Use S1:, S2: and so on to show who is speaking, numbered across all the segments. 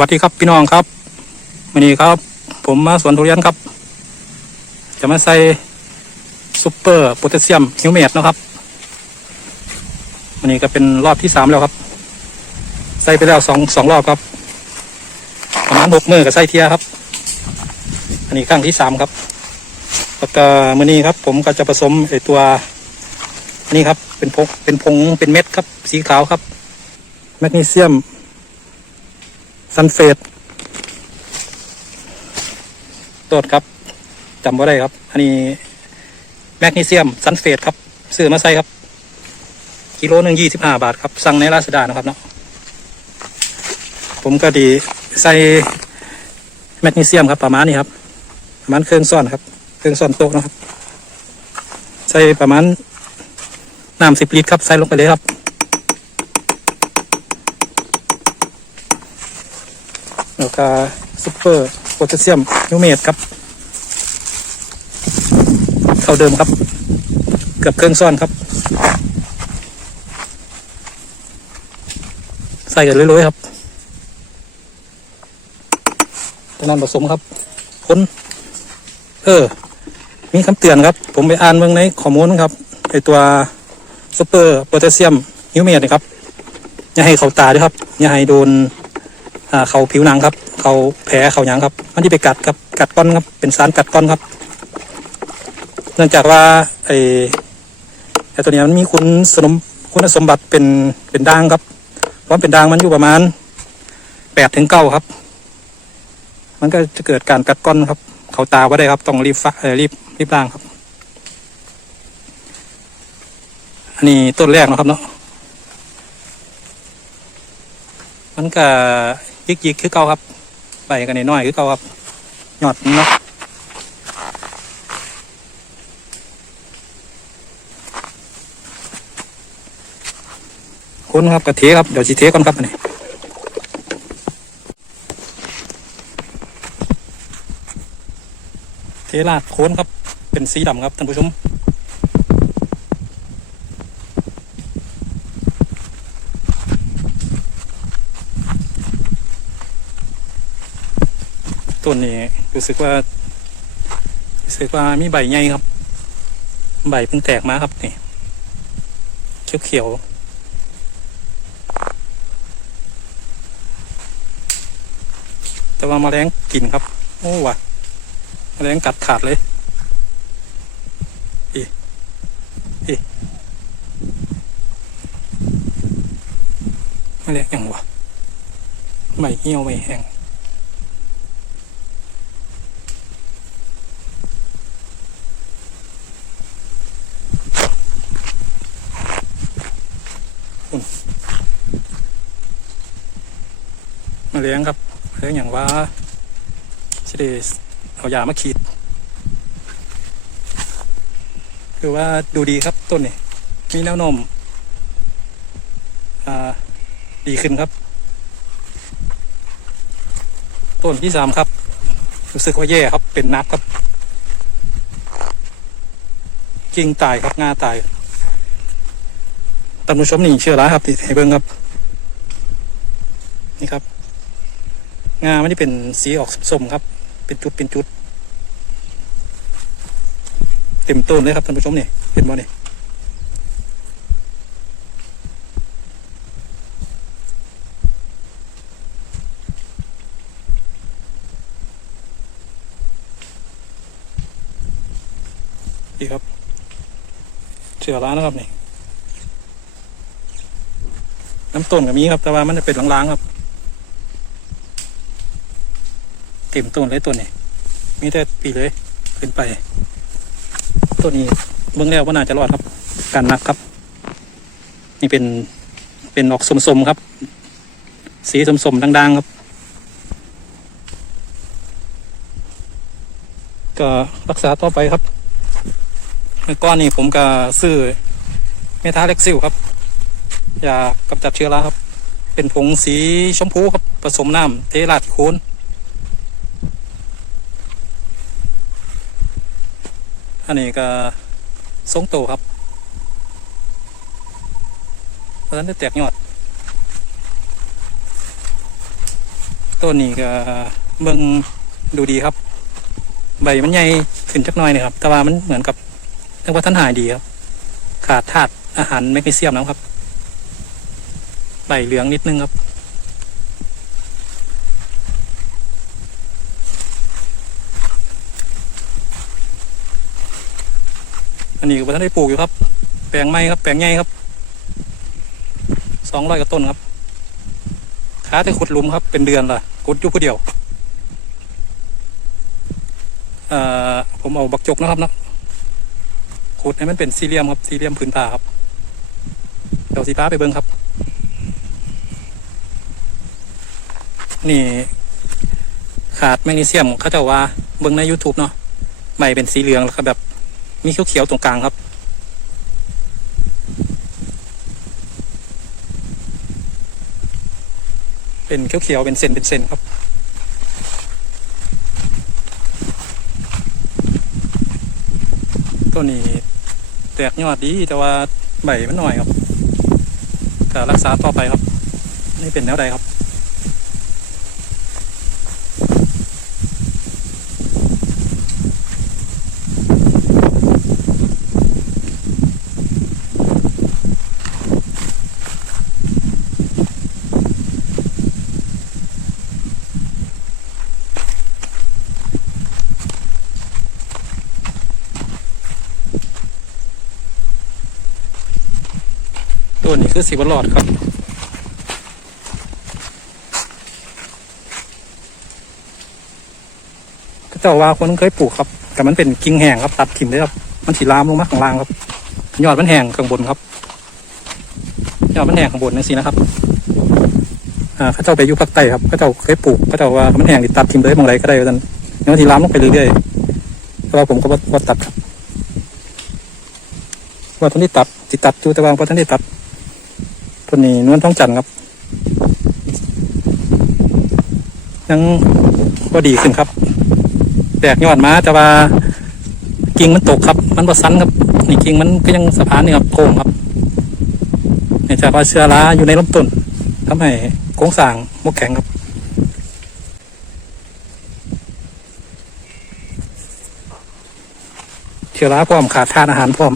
S1: วัสดีครับพี่น้องครับวันนี้ครับ ผมมาสวนทุเรียนครับ จะมาใส่ซูเปอร์โพแทสเซียมฮิวเมดนะครับวันนี้ก็เป็นรอบที่สามแล้วครับ ใส่ไปแล้วสองสองรอบครับ ประมาณหกมือกับใส่เทียครับ อันนี้ครั้งที่สามครับแล้วก็มื่อนี้ครับ ผมก็จะผสมไอตัวนนี้ครับเป็นพงเป็นพงเป็นเม็ดครับ สีขาวครับ แมกนีเซียม ซันเฟตโทษครับจำว่าได้ครับ อันนี้แมกนีเซียมซันเฟตครับซื้อมาใส่ครับ กิโลหนึ่งยี่สิบห้าบาทครับ สั่งในลาซาด้านะครับเนาะผมก็ดีใส่แมกนีเซียมครับประมาณนี้ครับประมาณเครื่องซ่อนครับ เครื่องซ่อนโต๊ะนะครับ ใส่ประมาณน้ำสิบลิตรครับ ใส่ลงไปเลยครับ แล้วก็ซุปเปอร์โพแทสเซียมยูเมดครับ เท่าเดิมครับ เกือบเครื่องซ่อนครับ ใส่กันเรื่อยๆครับตอนนั้นผสมครับคนเออ มีคำเตือนครับ ผมไปอ่านเมืองในข้อมูลครับไอตัวซุปเปอร์โพแทสเซียมยูเมดนะครับอย่าให้เขาตาด้วยครับ อย่าให้โดนเขาผิวหนังครับ เขาแผลเขาหยังครับ มันที่ไปกัดครับกัดก้อนครับเป็นสารกัดก้อนครับ เนื่องจากว่าไอ้ไอ้ตัวนี้มันมีคุณสมคุณสมบัติเป็นเป็นด่างครับความเป็นด่างมันอยู่ประมาณแปดถึงเก้าครับ มันก็จะเกิดการกัดก้อนครับ เขาตาว่าได้ครับต้องรีบฟะเออรีบรีบล้างครับ อันนี้ต้นแรกนะครับเนาะมันก็ยิกยิกๆคือเก่าครับ ใบกันน้อยๆคือเก่าครับยอดเนาะคนครับกระเทครับ เดี๋ยวจีเทก่อนครับนนี้เทลาดโคนครับ เป็นสีดำครับท่านผู้ชม ต้นนี้รู้สึกว่ารู้สึกว่ามีใบใหญ่ครับ ใบเพิ่งแตกมาครับนี่เขียวเขียวแต่ว่ามาแมลงกินครับ โอ้ว่ะแมลงกัดขาดเลยอีอีแมลงยังวะใบเหี่ยวใบแห้ง เลี้ยงครับเลี้ยงอย่างว่าจะได้เอายามาขีด คือว่าดูดีครับต้นนี่มีแนวโน้มดีขึ้นครับ ต้นที่สามครับ รู้สึกว่าแย่ครับเป็นนักครับกิ่งตายครับงาตายท่านผู้ชมนี่เชื่อร้ายครับที่ให้เบิ้งครับ นี่ครับ งาไม่ได้เป็นสีออกส้มครับ เป็นจุดเป็นจุด เต็มต้นเลยครับท่านผู้ชมนี่เห็นบ่นี่นี่ครับเชื่อร้านนะครับนี่ น้ำต้นก็มีครับ แต่ว่ามันจะเป็นลางๆครับ เต็มต้นเลยต้นนี้มีแต่ปีเลยขึ้นไปต้นนี้เบื้องแล้วว่าน่าจะรอดครับ การนักครับ นี่เป็นเป็นออกสมๆครับ สีสมๆดังๆครับ ก็รักษาต่อไปครับเมื่อก้อนนี้ผมก็ซื้อเมทาเล็กซิลครับยากำจัดเชื้อราครับ เป็นผงสีชมพูครับ ผสมน้ำเทราดโคน อันนี้ก็ทรงโตครับเพราะฉะนั้นได้แตกยอดต้นนี้ก็เบิ่งดูดีครับ ใบมันใหญ่ขึ้นจักหน่อยนะครับ แต่ว่ามันเหมือนกับเรียกว่าท่านหายดีครับ ขาดธาตุอาหารแมกนีเซียมนะครับ ใบเหลืองนิดนึงครับ อันนี้ก็บ่ท่านได้ปลูกอยู่ครับ แปลงไม้ครับ แปลงใหญ่ครับ สองร้อยกว่าต้นครับ ขาแต่ขุดหลุมครับ เป็นเดือนละขุดอยู่ผู้เดียวอ่อผมเอาบักจกนะครับเนาะขุดให้มันเป็นสี่เหลี่ยมครับ สี่เหลี่ยมผืนผ้าครับเดี๋ยวสีฟ้าไปเบิ้งครับ นี่ ขาดแมกนีเซียมเขาจะว่าเบิ้งใน YouTube เนาะใบเป็นสีเหลืองแล้วก็แบบ มีเขียวๆตรงกลางครับเป็นเขียวๆเป็นเส้นเป็นเส้นครับ ตัวนี้แตกยอดดีแต่ว่าใบมันหน่อยครับก็รักษาต่อไปครับ นี่เป็นแนวใดครับ ตัวนี้คือสีบอลลอดครับก็เจ้าว่าคนเคยปลูกครับแต่มันเป็นกิ่งแห้งครับ ตัดถิ่มได้ครับ มันสีลามลงมาข้างล่างครับ ยอดมันแห้งข้างบนครับ ยอดมันแห้งข้างบนนี่สินะครับอ่าเข้าเจ้าไปอยู่ภาคใต้ครับข้าเจ้าเคยปลูกข้าเจ้าว่ามันแห้งติตัดถิ่มเลยบางไรก็ได้กันเนื้อที่ลามลงไปเรื่อยๆแต่ว่าผมก็บ่บ่ตัดครับว่าตอนนี้ตัดติตัดอยู่แต่ว่าพอท่านได้ตัด ตัวนี้นวลท้องจันทร์ครับ ยังก็ดีขึ้นครับ แตกยอดมาแต่ว่ากิ่งมันตกครับ มันบ่สันครับ นี่กิ่งมันก็ยังสะพานนี่ครับโค้งครับเนื่องจากว่าเชื้อราอยู่ในลำต้นทำให้โครงสางมกแข็งครับเชื้อราพร้อมขาดธาตุอาหารพร้อม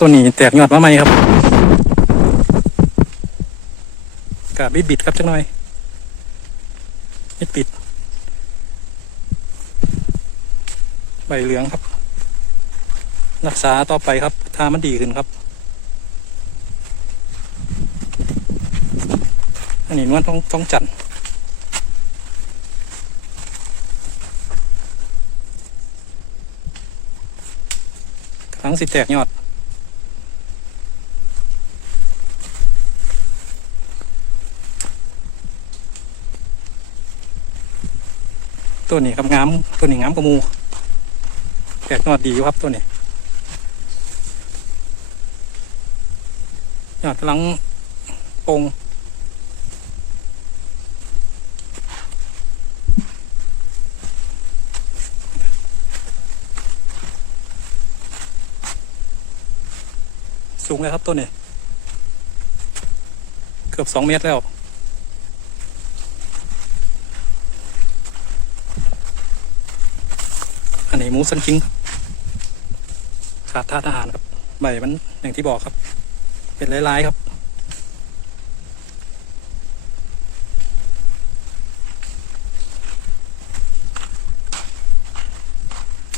S1: ตัวนี้แตกยอดมาใหม่ครับกาบิดบิดครับจังหน่อยบิดบิด ใบเหลืองครับ รักษาต่อไปครับถ้ามันดีขึ้นครับอันนี้นวลต้องต้องจันทร์ครั้งสิแตกยอด ตัวนี้ครับงามตัวนี้งามกว่าหมูแตกยอดดีอยู่ครับตัวนี้ยอดกำลังปงสูงเลยครับตัวนี้ เกือบสองเมตรแล้ว นนี้หมูสันคิงขาดธาตุอาหารครับใบมันอย่างที่บอกครับ เป็นลายๆครับ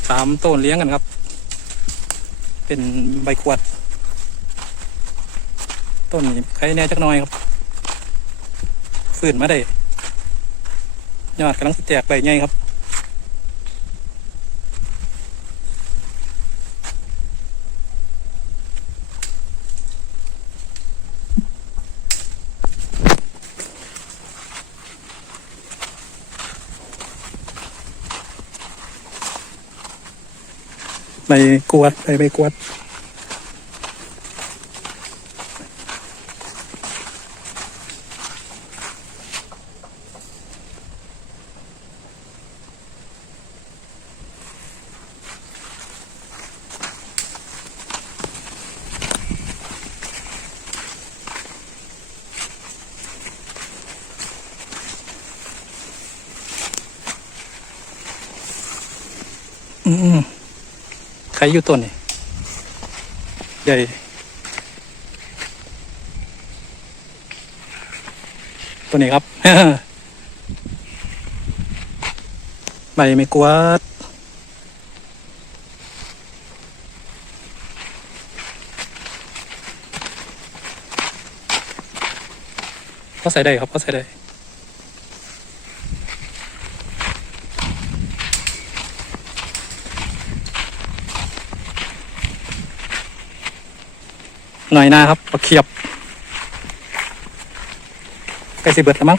S1: สามต้นเลี้ยงกันครับ เป็นใบขวด ต้นนี้ใครแน่จักน้อยครับฝืนมาได้ยอดกำลังแตกใบใหญ่ครับ May kuwat, ay may kuwat. Mm-mm. Ừ, ừ. ใครอยู่ต้นนี่ใหญ่ตัวนี้ครับ ใบไม่กวาดก็ใส่ได้ครับก็ใส่ได้ หน่อยหน้าครับเอาเขียบใกล้สิเบิดแล้วมั้ง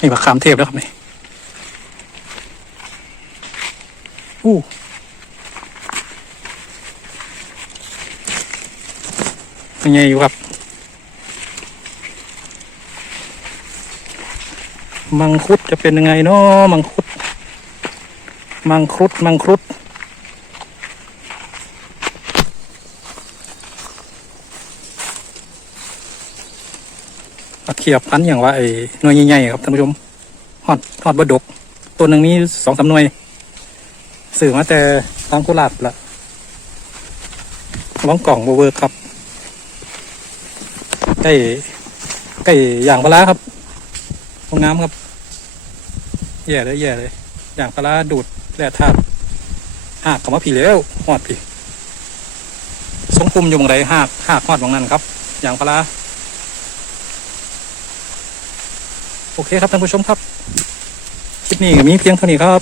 S1: นี่บักขามเทพแล้วครับนี่อู้เป็นไงอยู่ครับ มังคุดจะเป็นยังไงเนาะมังคุด มังคุดมังคุด เขียบพันอย่างว่าไอ้หน่วยใหญ่ๆครับท่านผู้ชมฮอดฮอดบดก ตัวหนึ่งมีสองสามหน่วย สื่อมาแต่ทางโคราชละร้องกล่องโบเวอร์ครับใกล้ใกล้อย่างปลาครับ ห้องน้ำครับ แย่เลยแย่เลยอย่างปลาร้าดูดแร่ธาตุหากกับมาผีแล้วหอดผีสงคุมอยู่ตรงไหนหากหากหอดตรงนั้นครับอย่างปลาร้าโอเคครับท่านผู้ชมครับ คลิปนี้มีเพียงเท่านี้ครับ